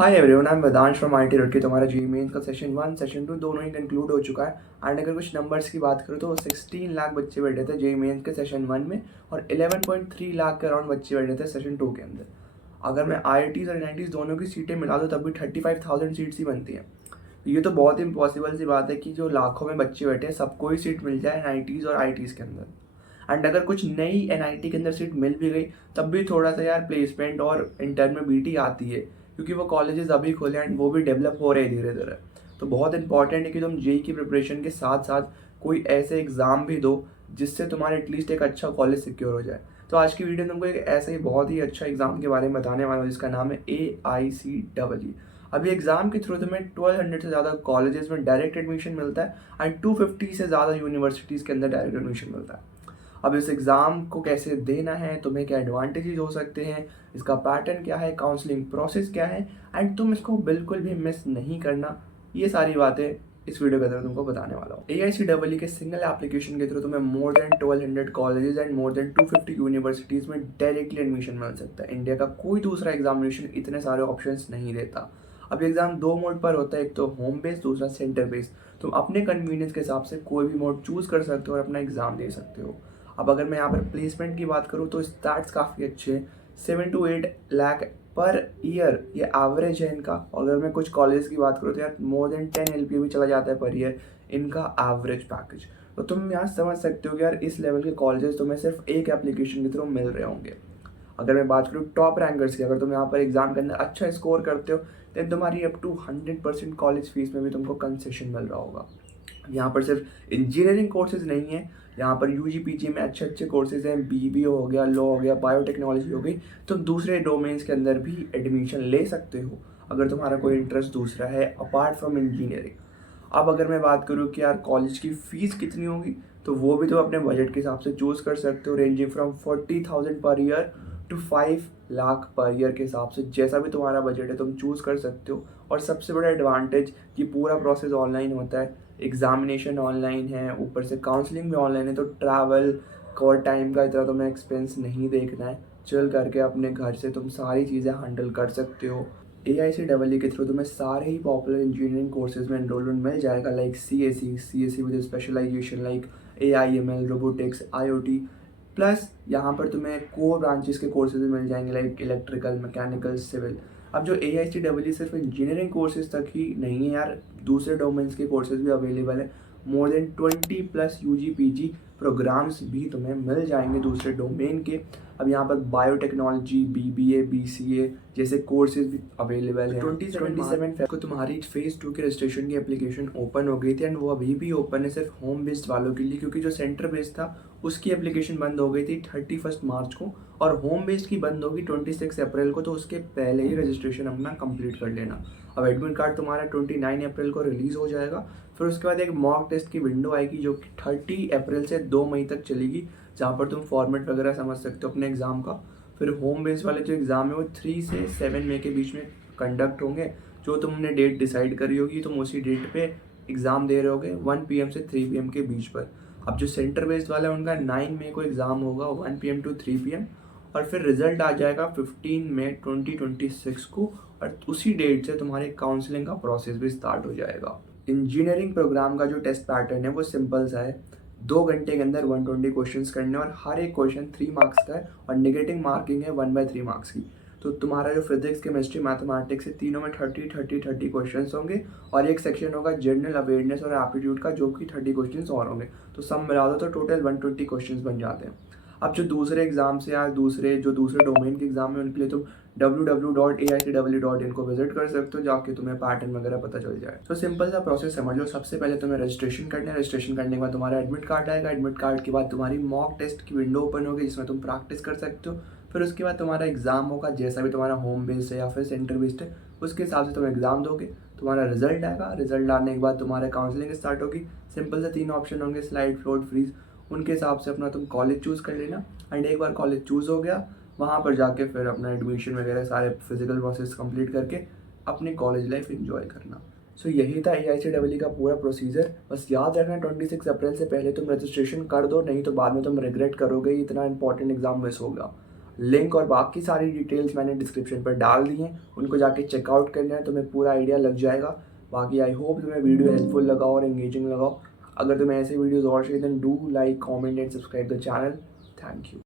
Hi everyone, I am Vedansh from IT Roorkee. तुम्हारा जी mains का session 1 session 2 दोनों ही कंक्लूड हो चुका है। एंड अगर कुछ नंबर्स की बात करूँ तो 16 लाख बच्चे बैठे थे जी मेंस के सेशन 1 में और 11.3 लाख के अराउंड बच्चे बैठे थे सेशन 2 के अंदर। अगर मैं IITs और NITs दोनों की सीटें मिला दूँ तब भी 35,000 सीट्स ही बनती हैं। ये तो बहुत इम्पॉसिबल सी बात है कि जो लाखों में बच्चे बैठे हैं सबको ही सीट मिल जाए NITs और IITs के अंदर। एंड अगर कुछ नई NIT के अंदर सीट मिल भी गई तब भी थोड़ा सा यार प्लेसमेंट और इंटर्न में BT आती है, क्योंकि वो कॉलेजेस अभी खोले एंड वो भी डेवलप हो रहे हैं धीरे धीरे। तो बहुत इंपॉर्टेंट है कि तुम जेई की प्रिपरेशन के साथ साथ कोई ऐसे एग्ज़ाम भी दो जिससे तुम्हारे एटलीस्ट एक अच्छा कॉलेज सिक्योर हो जाए। तो आज की वीडियो में तुमको एक ऐसे ही बहुत ही अच्छा एग्ज़ाम के बारे में बताने वाला हूँ जिसका नाम है AICEE। अभी एग्ज़ाम के थ्रू तुम्हें 1200 से ज़्यादा कॉलेजेस में डायरेक्ट एडमिशन मिलता है एंड 250 से ज़्यादा यूनिवर्सिटीज़ के अंदर डायरेक्ट एडमिशन मिलता है। अब इस एग्ज़ाम को कैसे देना है, तुम्हें क्या एडवांटेजेस हो सकते हैं, इसका पैटर्न क्या है, काउंसलिंग प्रोसेस क्या है, एंड तुम इसको बिल्कुल भी मिस नहीं करना। ये सारी बातें इस वीडियो के अंदर तुमको बताने वाला हूँ। AICEE के सिंगल एप्लीकेशन के थ्रू तुम्हें more than 1200 colleges and more than 250 universities में डायरेक्टली एडमिशन मिल सकता है। इंडिया का कोई दूसरा एग्जामिनेशन इतने सारे ऑप्शंस नहीं देता। अब एग्ज़ाम दो मोड पर होता है, एक तो होम बेस्ड, दूसरा सेंटर बेस्ड। तुम अपने कन्वीनियंस के हिसाब से कोई भी मोड चूज़ कर सकते हो और अपना एग्ज़ाम दे सकते हो। अब अगर मैं यहाँ पर प्लेसमेंट की बात करूँ तो स्टार्ट्स काफ़ी अच्छे हैं, 7 to 8 लाख पर ईयर ये एवरेज है इनका। और अगर मैं कुछ कॉलेज की बात करूँ तो यार मोर देन 10 LPA भी चला जाता है पर ईयर इनका एवरेज पैकेज। तो तुम यहाँ समझ सकते हो कि यार इस लेवल के कॉलेजेस तुम्हें सिर्फ एक एप्लीकेशन के थ्रू मिल रहे होंगे। अगर मैं बात करूँ टॉप रैंकर्स की, अगर तुम यहाँ पर एग्जाम के अंदर अच्छा स्कोर करते हो तो तुम्हारी अप टू 100% कॉलेज फीस में भी तुमको कंसेशन मिल रहा होगा। यहाँ पर सिर्फ इंजीनियरिंग कोर्सेज नहीं है, यहाँ पर UG PG में अच्छे अच्छे कोर्सेज हैं, BBA हो गया, लॉ हो गया, बायोटेक्नोलॉजी हो गई। तुम दूसरे डोमेन्स के अंदर भी एडमिशन ले सकते हो अगर तुम्हारा कोई इंटरेस्ट दूसरा है अपार्ट फ्रॉम इंजीनियरिंग। अब अगर मैं बात करूँ कि यार कॉलेज की फ़ीस कितनी होगी तो वो भी तुम अपने बजट के हिसाब से चूज़ कर सकते हो, ranging from 40,000 per year to 5 lakh per year के हिसाब से। जैसा भी तुम्हारा बजट है तुम चूज़ कर सकते हो। और सबसे बड़ा एडवांटेज कि पूरा प्रोसेस ऑनलाइन होता है, एग्जामिनेशन ऑनलाइन है, ऊपर से काउंसलिंग भी ऑनलाइन है। तो ट्रैवल और टाइम का इतना तुम्हें एक्सपेंस नहीं देखना है, चल करके अपने घर से तुम सारी चीज़ें हैंडल कर सकते हो। AICEE के थ्रू तुम्हें सारे ही पॉपुलर इंजीनियरिंग कोर्सेज में एनरोलमेंट मिल जाएगा, like CSE with specialisation like AIML, robotics, IoT। Plus यहाँ पर तुम्हें कोर ब्रांचेस के कोर्सेज भी मिल जाएंगे लाइक इलेक्ट्रिकल, मैकेनिकल, सिविल। अब जो AICEE सिर्फ इंजीनियरिंग कोर्सेज तक ही नहीं है यार, दूसरे डोमेन्स के कोर्सेज भी अवेलेबल है। More than 20+ UG PG programmes भी तुम्हें मिल जाएंगे दूसरे डोमेन के। अब यहाँ पर बायोटेक्नोलॉजी, BBA, BCA जैसे कोर्सेज भी अवेलेबल है। 27 को तुम्हारी फेज़ 2 के रजिस्ट्रेशन की एप्लीकेशन ओपन हो गई थी एंड वो अभी भी ओपन है सिर्फ होम बेस्ड वालों के लिए, क्योंकि जो सेंटर बेस्ड था उसकी एप्लीकेशन बंद हो गई थी 31 मार्च को और होम बेस्ड की बंद होगी 26 अप्रैल को। तो उसके पहले ही रजिस्ट्रेशन अपना कंप्लीट कर लेना। अब एडमिट कार्ड तुम्हारा 29 अप्रैल को रिलीज़ हो जाएगा। फिर उसके बाद एक मॉक टेस्ट की विंडो आएगी जो कि 30 अप्रैल से 2 मई तक चलेगी, जहाँ पर तुम फॉर्मेट वगैरह समझ सकते हो अपने एग्ज़ाम का। फिर होम बेस्ड वाले जो एग्ज़ाम है वो 3 से 7 मई के बीच में कंडक्ट होंगे। जो तुमने डेट डिसाइड करी होगी तुम उसी डेट पे एग्ज़ाम दे रहे होगे 1 PM से 3 PM के बीच पर। अब जो सेंटर बेस्ड वाला है उनका 9 मई को एग्ज़ाम होगा 1 PM to 3 PM, और फिर रिजल्ट आ जाएगा 15 मई 2026 को। और उसी डेट से तुम्हारे काउंसलिंग का प्रोसेस भी स्टार्ट हो जाएगा। इंजीनियरिंग प्रोग्राम का जो टेस्ट पैटर्न है वो सिंपल सा है, 2 घंटे के अंदर 120 क्वेश्चंस करने और हर एक क्वेश्चन 3 मार्क्स का है और नेगेटिव मार्किंग है 1/3 मार्क्स की। तो तुम्हारा जो फिजिक्स, केमिस्ट्री, मैथमेटिक्स है तीनों में 30 क्वेश्चंस होंगे और एक सेक्शन होगा जनरल अवेयरनेस और एप्टीट्यूड का जो कि 30 क्वेश्चंस और होंगे। तो सब मिला दो तो टोटल 120 क्वेश्चंस बन जाते हैं। अब जो दूसरे एग्जाम से या दूसरे डोमेन के एग्जाम है उनके लिए तुम www.aicew.in को विजिट कर सकते हो, जाके तुम्हें पैटर्न वगैरह पता चल जाए। तो सिंपल सा प्रोसेस समझ लो। सबसे पहले तुम्हें रजिस्ट्रेशन करना है, रजिस्ट्रेशन करने के बाद तुम्हारा एडमिट कार्ड आएगा, एडमिट कार्ड के बाद तुम्हारी मॉक टेस्ट की विंडो ओपन होगी जिसमें तुम प्रैक्टिस कर सकते हो। फिर उसके बाद तुम्हारा एग्जाम होगा, जैसा भी तुम्हारा होम बेस्ड है या फिर सेंटर बेस्ड है उसके हिसाब से तुम एग्जाम दोगे। तुम्हारा रिजल्ट आएगा, रिजल्ट आने के बाद तुम्हारा काउंसलिंग स्टार्ट होगी। सिंपल से 3 ऑप्शन होंगे, स्लाइड, फ्लोट, फ्रीज। उनके हिसाब से अपना तुम कॉलेज चूज़ कर लेना एंड एक बार कॉलेज चूज़ हो गया वहाँ पर जाके फिर अपना एडमिशन वगैरह सारे फिजिकल प्रोसेस कंप्लीट करके अपनी कॉलेज लाइफ एंजॉय करना। सो यही था AICEE का पूरा प्रोसीजर। बस याद रखना 26 अप्रैल से पहले तुम रजिस्ट्रेशन कर दो, नहीं तो बाद में तुम रिग्रेट करोगे, इतना इंपॉर्टेंट एग्जाम मिस होगा। लिंक और बाकी सारी डिटेल्स मैंने डिस्क्रिप्शन पर डाल दी हैं, उनको जाके चेकआउट करना है, तुम्हें पूरा आइडिया लग जाएगा। बाकी आई होप तुम्हें वीडियो हेल्पफुल लगा और एंगेजिंग लगा। अगर तुम्हें ऐसे वीडियोज़ और चाहिए then do like, comment and subscribe the channel. Thank you.